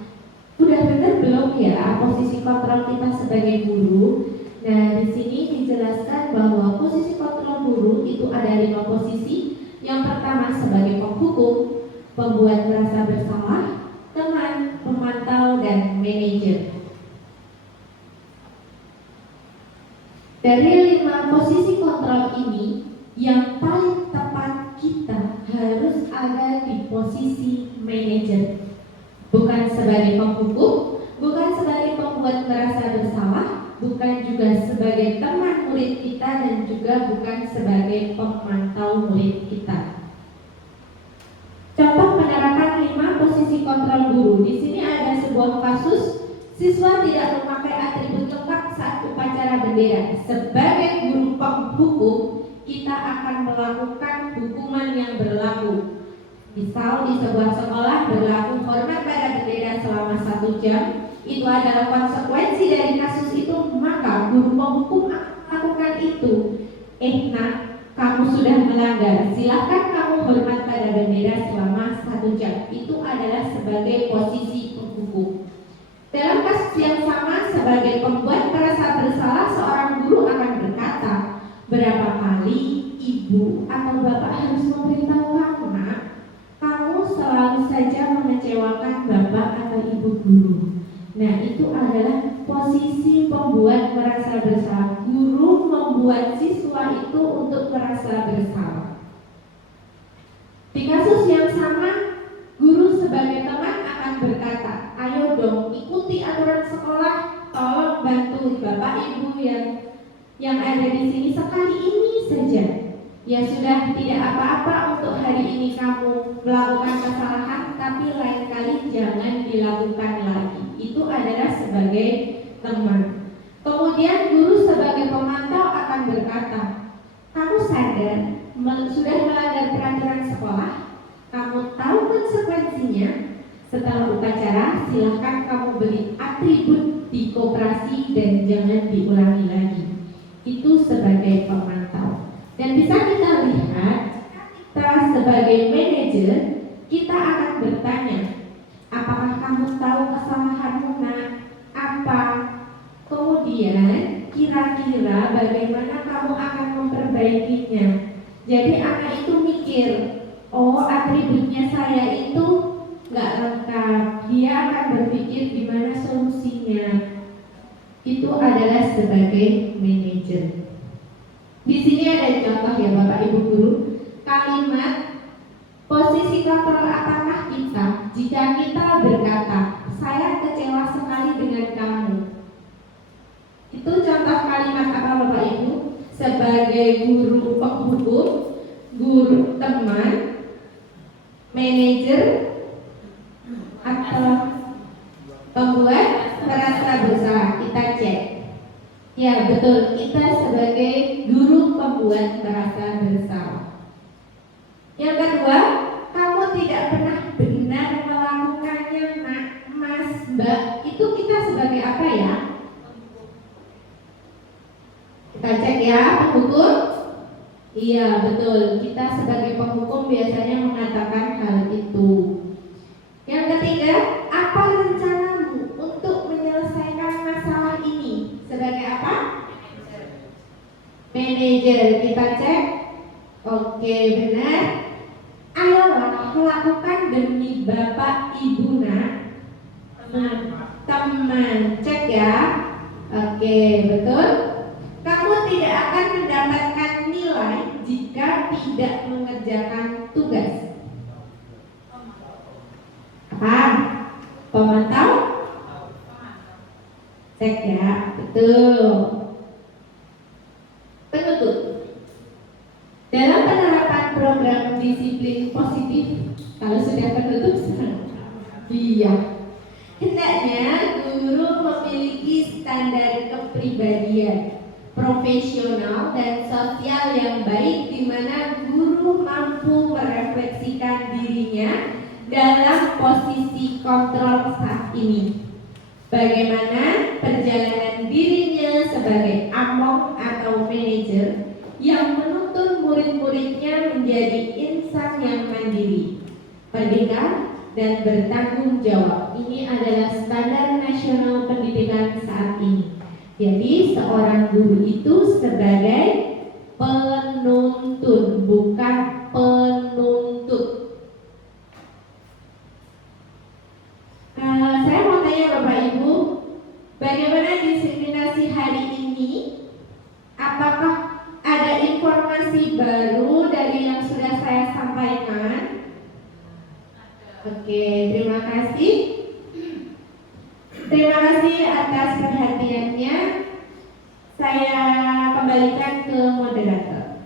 Udah benar belum ya posisi kontrol kita sebagai guru? Nah, di sini dijelaskan bahwa posisi kontrol guru itu ada 5 posisi. Yang pertama sebagai penghukum, pembuat merasa bersalah, teman, pemantau, dan manajer. Dari 5 posisi kontrol ini, yang paling tepat kita harus ada di posisi manajer. Bukan sebagai penghukum, bukan sebagai pembuat merasa bersalah, bukan juga bertugas sebagai teman murid kita dan juga bukan sebagai pemantau murid kita. Contoh penerapan 5 posisi kontrol guru. Di sini ada sebuah kasus siswa tidak memakai atribut lengkap saat upacara bendera. Sebagai guru penghukum, kita akan melakukan hukuman yang berlaku. Misal di sebuah sekolah berlaku hormat pada bendera selama 1 jam. Itu adalah konsekuensi dari kasus itu, maka guru penghukum akan melakukan itu. Nak, kamu sudah melanggar, silahkan kamu hormat pada bendera selama 1 jam. Itu adalah sebagai posisi penghukum. Dalam kasus yang sama, sebagai pembuat merasa bersalah, seorang guru akan berkata, berapa kali ibu atau bapak harus memberitahu kamu, nak, kamu selalu saja mengecewakan bapak atau ibu guru. Nah, itu adalah posisi pembuat merasa bersalah. Guru membuat siswa itu untuk merasa bersalah. Di kasus yang sama, guru sebagai teman akan berkata, ayo dong ikuti aturan sekolah, tolong bantu bapak ibu yang ada di sini sekali ini saja. Ya sudah, tidak apa-apa untuk hari ini kamu melakukan kesalahan, tapi lain kali jangan dilakukan lagi. Itu adalah sebagai teman. Kemudian guru sebagai pemantau akan berkata, kamu sadar sudah melanggar peraturan sekolah, kamu tahu konsekuensinya. Setelah upacara, silahkan kamu beri atribut di koperasi dan jangan diulangi lagi. Itu sebagai pemantau. Dan bisa kita lihat, kita sebagai manajer, kita akan bertanya, apakah kamu tahu kesalahanmu, nak? Apa? Kemudian kira-kira bagaimana kamu akan memperbaikinya. Jadi anak itu mikir, oh atributnya saya itu nggak lengkap. Dia akan berpikir gimana solusinya. Itu adalah sebagai manajer. Di sini ada contoh ya Bapak Ibu guru, kalimat posisi kontrol apakah kita jika kita berkata, saya kecewa sekali dengan kamu. Itu contoh kalimat apa Bapak Ibu? Sebagai guru penghukum, guru teman, manajer, atau pembuat merasa bersalah. Kita cek. Ya betul, kita sebagai guru pembuat merasa bersalah. Yang kedua, kamu tidak pernah benar melakukannya, nak, mas, mbak. Itu kita sebagai apa ya? Kita cek ya, penghukum. Iya betul, kita sebagai penghukum biasanya mengatakan hal itu. Yang ketiga, apa rencanamu untuk menyelesaikan masalah ini? Sebagai apa? Manajer. Kita cek. Oke, benar. Ayolah lakukan demi bapak ibu, nak. Teman, cek ya. Oke, betul. Kamu tidak akan mendapatkan nilai jika tidak mengerjakan tugas. Apa? Pemantau? Cek ya, betul. Penutup. Dalam penerapan program disiplin positif, kalau sudah penutup senang. Iya. Hendaknya guru memiliki standar kepribadian profesional dan sosial yang baik, di mana guru mampu merefleksikan dirinya dalam posisi kontrol saat ini. Bagaimana perjalanan dirinya sebagai among atau manajer yang menuntun murid-muridnya menjadi insan yang mandiri, berdikar, dan bertanggung jawab. Ini adalah standar nasional pendidikan saat ini. Jadi seorang guru itu sebagai penuntun, bukan penuntut. Saya mau tanya Bapak Ibu, bagaimana diseminasi hari ini? Apakah ada informasi baru dari yang sudah saya sampaikan? Oke, terima kasih. Terima kasih atas perhatiannya. kembalikan ke moderator.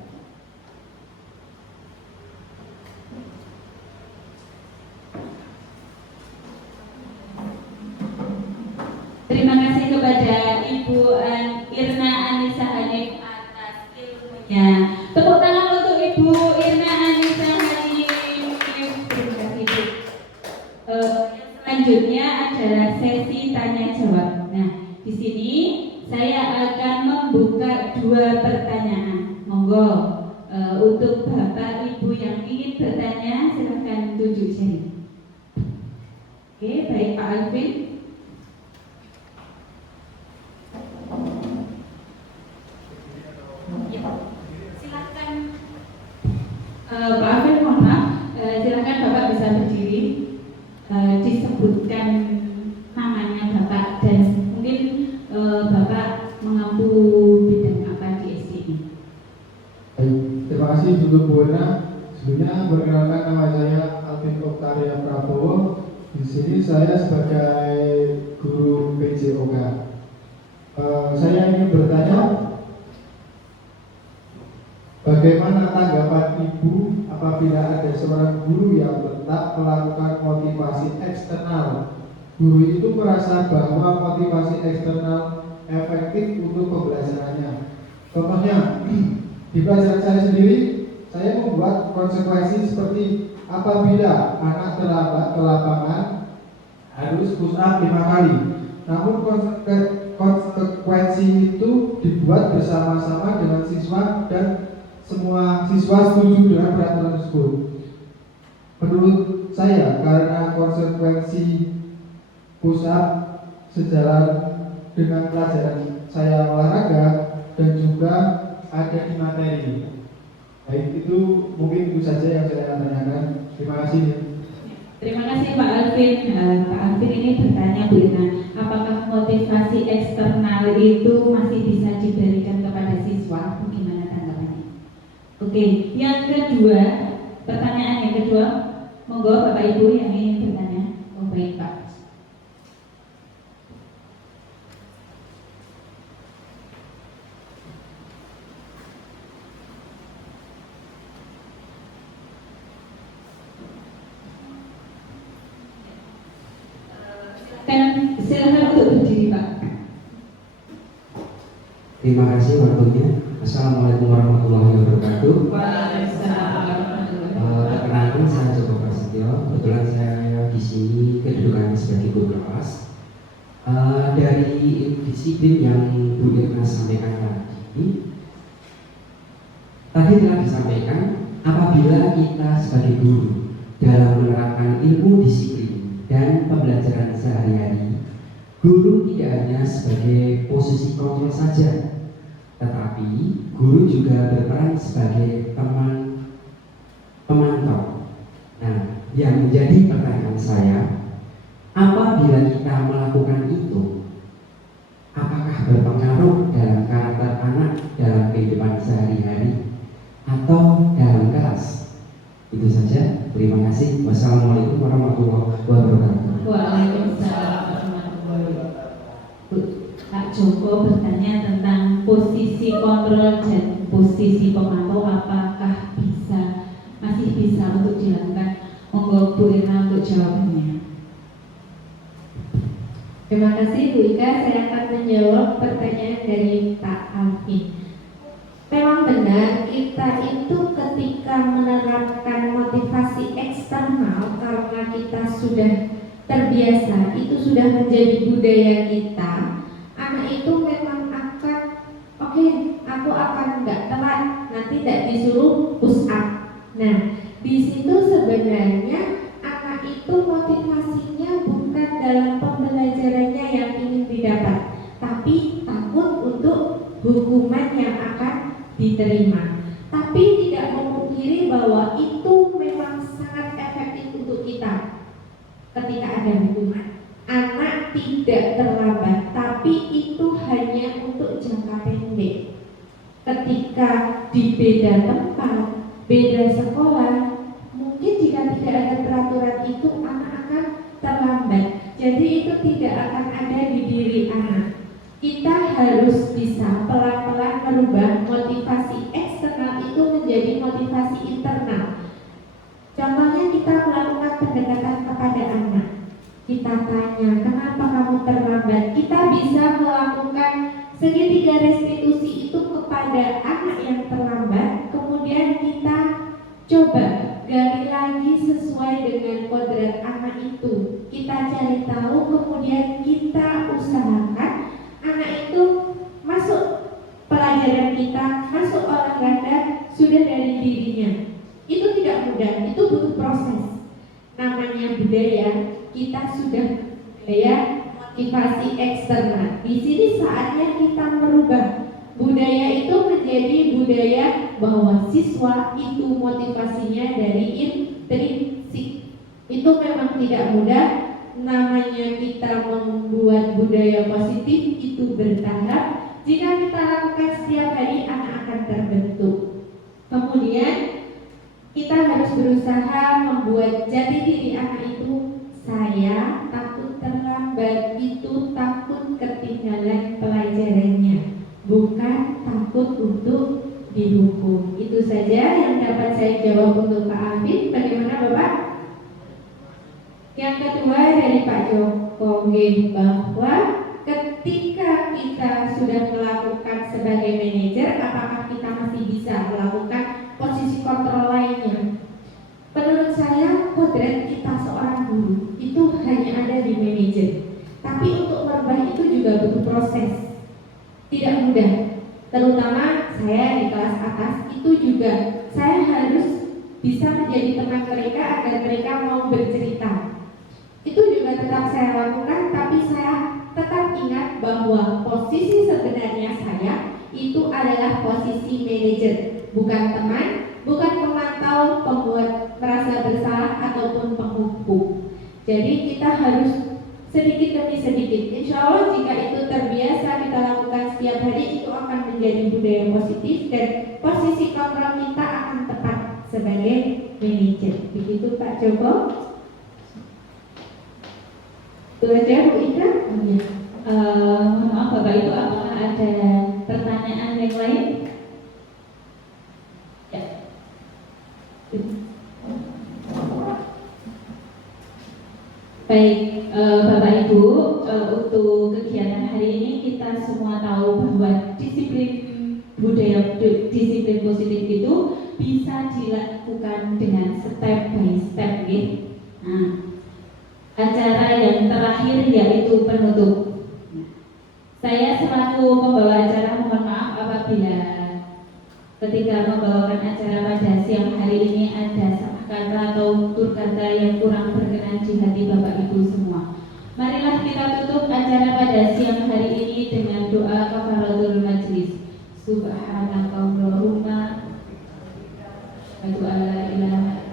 Terima kasih kepada Ibu Irna Anissa Hanif atas ilmunya. Tepuk tangan untuk Ibu Irna Anissa Hanif. Terima kasih Bu. Selanjutnya adalah sesi tanya jawab. Nah, di sini saya akan membuka 2 pertanyaan. Monggo untuk Bapak Ibu yang ingin bertanya silahkan tunjuk jari. Oke, baik Pak Alvin. Ya, silakan Pak Alvin, mohon maaf, silakan Bapak bisa berdiri, disebutkan namanya Bapak dan mungkin Bapak mengampu bidang apa di SD ini. Terima kasih untuk Bu Irna. Sebelumnya perkenalkan nama saya Alvin Oktaria Prabowo. Di sini saya sebagai guru PJOK. Saya ingin bertanya, bagaimana tanggapan Ibu apabila ada seorang guru yang tetap melakukan motivasi eksternal? Guru itu merasa bahwa motivasi eksternal efektif untuk pembelajarannya. Contohnya, di pelajaran saya sendiri, saya membuat konsekuensi seperti apabila anak terlambat ke lapangan harus push up 5 kali. Namun konsekuensi itu dibuat bersama-sama dengan siswa dan semua siswa setuju dengan peraturan tersebut. Menurut saya, karena konsekuensi push up sejalan dengan pelajaran saya olahraga dan juga ada di materi. Baik, itu mungkin itu saja yang saya tanyakan. Terima kasih. Terima kasih Pak Alvin. Pak Alvin ini bertanya Bu Irna, apakah motivasi eksternal itu masih bisa diberikan kepada siswa? Bagaimana tanggapannya? Oke, yang kedua, pertanyaan yang kedua, monggo Bapak Ibu yang ingin bertanya. Oh baik Pak. Silakan untuk berdiri Pak. Terima kasih waktunya. Assalamualaikum warahmatullahi wabarakatuh. Perkenalkan saya Joko Prasetyo. Kebetulan saya di sini kedudukannya sebagai guru kelas. Dari disiplin yang Bu Irna sampaikan tadi telah disampaikan, apabila kita sebagai guru dalam menerapkan ilmu disiplin dan pembelajaran sehari-hari, guru tidak hanya sebagai posisi kontrol saja, tetapi guru juga berperan sebagai teman pemantau. Nah, yang menjadi pertanyaan saya, apabila kita melakukan itu, apakah berpengaruh dalam karakter anak dalam kehidupan sehari-hari atau dalam kelas? Itu saja. Terima kasih. Wassalamualaikum warahmatullahi wabarakatuh. Waalaikumsalam warahmatullahi wabarakatuh. Pak Joko bertanya tentang posisi kontrol dan posisi pemantau, apakah masih bisa untuk dilakukan? Monggo Bu Irna untuk jawabannya. Terima kasih Bu Ika. Saya akan menjawab pertanyaan dari Pak Alvin. Memang benar, kita itu ketika menerapkan motivasi eksternal karena kita sudah terbiasa, itu sudah menjadi budaya kita. Anak itu memang akan, oke, aku akan nggak telat, nanti tidak disuruh push up. Nah, di situ sebenarnya anak itu motivasinya bukan dalam pembelajarannya yang ingin didapat, tapi takut untuk hukuman yang akan diterima. Tapi tidak memungkiri bahwa itu memang sangat efektif untuk kita ketika ada hukuman. Anak tidak terlambat, tapi itu hanya untuk jangka pendek. Ketika di beda tempat, beda sekolah, mungkin jika tidak ada peraturan itu, anak akan terlambat. Jadi itu tidak akan ada di diri anak. Kita harus bisa pelan-pelan merubah motivasi eksternal itu menjadi motivasi internal. Contohnya kita melakukan pendekatan kepada anak. Kita tanya, kenapa kamu terlambat? Kita bisa melakukan segitiga restitusi itu kepada anak yang terlambat. Kemudian kita coba gali lagi sesuai dengan kodrat anak itu. Kita cari tahu, kemudian kita usahakan anak itu masuk pelajaran kita, masuk olahraga sudah dari dirinya. Itu tidak mudah, itu butuh proses. Namanya budaya, kita sudah budaya motivasi eksternal. Di sini saatnya kita merubah budaya itu menjadi budaya bahwa siswa itu motivasinya dari intrinsik. Itu memang tidak mudah. Namanya kita membuat budaya positif itu bertahap. Jika kita lakukan setiap hari, anak akan terbentuk. Kemudian kita harus berusaha membuat jati diri anak itu, saya takut terlambat, itu takut ketinggalan pelajarannya, bukan takut untuk dihukum. Itu saja yang dapat saya jawab untuk Pak Afif. Bagaimana Bapak? Yang kedua dari Pak Joko, bahwa ketika kita sudah melakukan sebagai manajer, apakah kita masih bisa melakukan posisi kontrol lainnya? Menurut saya, kodrat kita seorang guru itu hanya ada di manajer. Tapi untuk merubah itu juga butuh proses. Tidak mudah. Terutama saya di kelas atas itu juga saya harus bisa menjadi teman mereka agar mereka mau bercerita. Itu juga tetap saya lakukan, tapi saya tetap ingat bahwa posisi sebenarnya saya itu adalah posisi manajer, bukan teman, bukan pemantau, pembuat merasa bersalah ataupun penghukum. Jadi kita harus sedikit demi sedikit. Insya Allah jika itu terbiasa kita lakukan setiap hari, itu akan menjadi budaya positif dan posisi kontrol kita akan tepat sebagai manajer. Begitu Pak Joko. Itu aja Bu Ida. Mohon maaf Bapak Ibu, apakah ada pertanyaan yang lain? Ya. Baik, Bapak Ibu, untuk kegiatan hari ini kita semua tahu bahwa disiplin budaya, disiplin positif itu bisa dilakukan dengan step by step, gitu. Nah, acara yang terakhir yaitu penutup. Saya selaku pembawa acara mohon maaf apabila ketika membawakan acara pada siang hari ini ada salah kata atau tutur kata yang kurang berkenan di hati Bapak Ibu semua. Marilah kita tutup acara pada siang hari ini dengan doa kafaratul majlis. Subhanakallahumma wa la ilaha.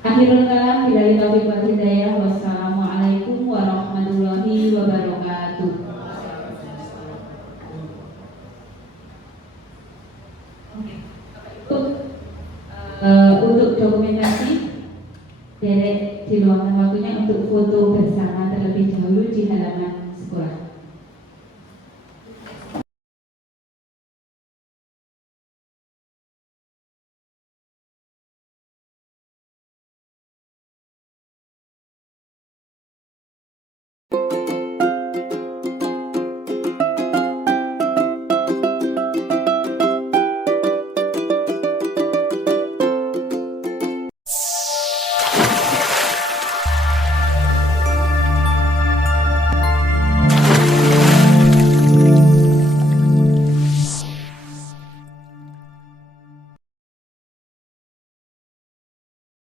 Akhirul kalam, billahi taufiq wal hidayah. Wassalamualaikum warahmatullahi wabarakatuh. Untuk dokumentasi